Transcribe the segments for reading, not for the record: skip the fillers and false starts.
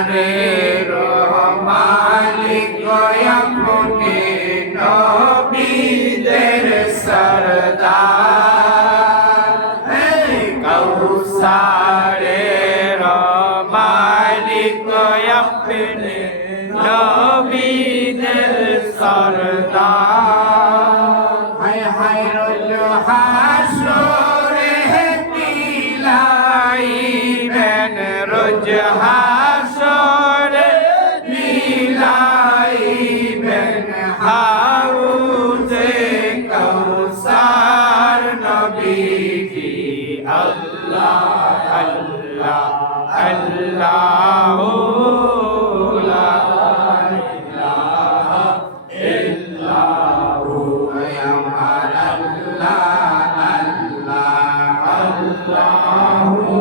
সংসারের মালিক আপনি নবীদের সরদার কৌসারের মালিক আপনি নবীদের সরদার হায় হায় রোজ হাসরে মিলাইবেন রোজ হাসরে মিলাইবেন হাউজে কৌসার নবীজি আল্লাহ আল্লাহ আল্লাহ লা ইলাহা ইল্লাহু আমার আল্লাহ আল্লাহ আল্লাহু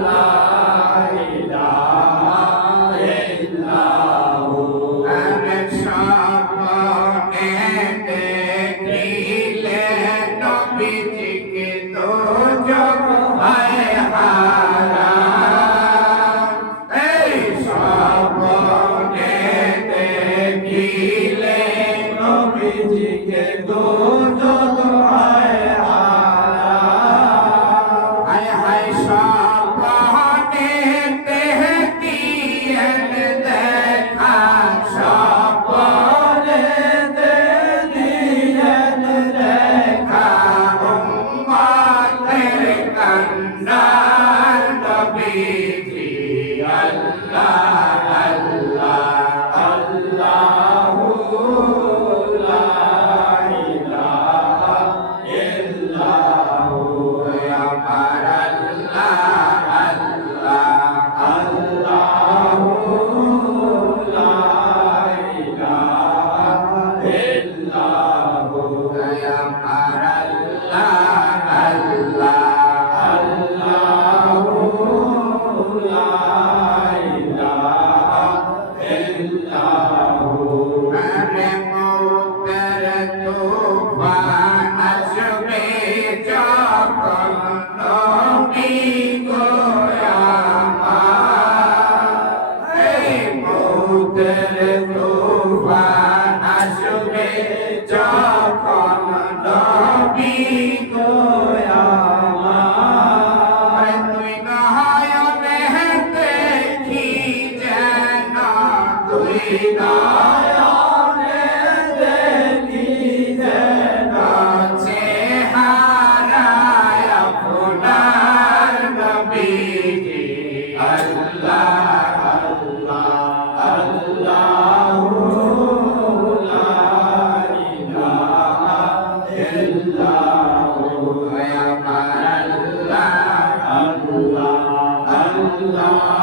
লা ইলাহা ইল্লাহু আমি স্বপ্নে দেখিলে নবীজিকে দোজখ হয় হারাম এই স্বপ্নে দেখিলে নবীজিকে দোজখ হয় হারাম হায় হায় স্বপ্নে দেখিলেন দেখা স্বপ্নে দেখিলেন দেখা উম্মতের কান্ডার নবীজি আল্লাহ আল্লাহ আল্লাহু লা ইলাহা ইল্লাহু আমার আল্লাহ আল্লাহ আল্লাহু লা ইলাহা ইল্লাহু আমার আল্লাহ আল্লাহ আল্লাহু লা ইলাহা ইল্লাহু আরে মৌতের তুফান আসবে যখন নবী গো আমার এই মৌতের তুফান আসবে যখন নবী গো আমার তুই নয়নে দেখি যেন তুই নয়নে দেখি যেন চেহারায় আপনার নবীজি আল্লাহ আল্লাহ আল্লাহু লা ইলাহা ইল্লাহু আমার আল্লাহ আল্লাহ আল্লাহু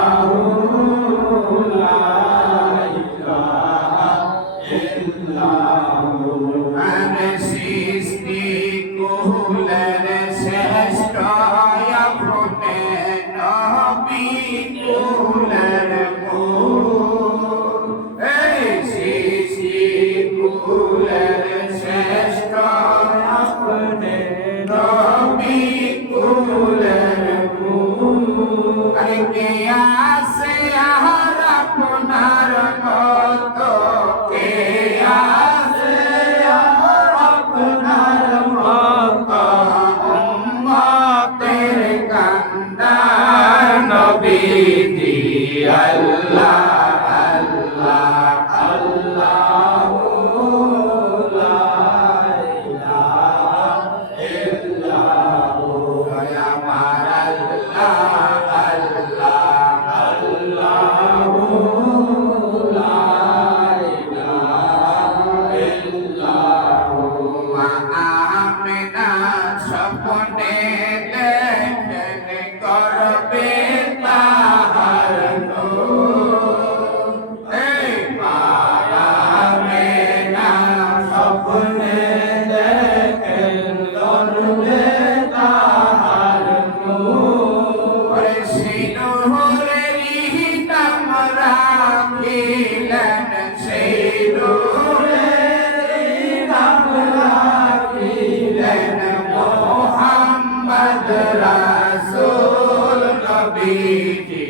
লা ইলাহা ইল্লাহু আমি সৃষ্টি কুলের শ্রেষ্ঠ আপনি নবী কুলের মূল এই সৃষ্টি কুলের শ্রেষ্ঠ আপনি নবী কুলের মূল আরে কে আছে আর আপনার মতো কে আছে আর আপনার মতো উম্মতের কান্ডার নবীজি আল্লাহ আল্লাহ আল্লাহু লা ইলাহা ইল্লাহু আমার আল্লাহ আল্লাহ আল্লাহু লা ইলাহা ইল্লাহু আমিনা স্বপ্নে দেখেন করবে তাহার নূর এই আমিনা স্বপ্নে দেখেন করবে তাহার নূর সেই নূরেরই নাম রাখিলেন সেই নূরেরই নাম রাখিলেন মোহাম্মদ রাসূল নবীজি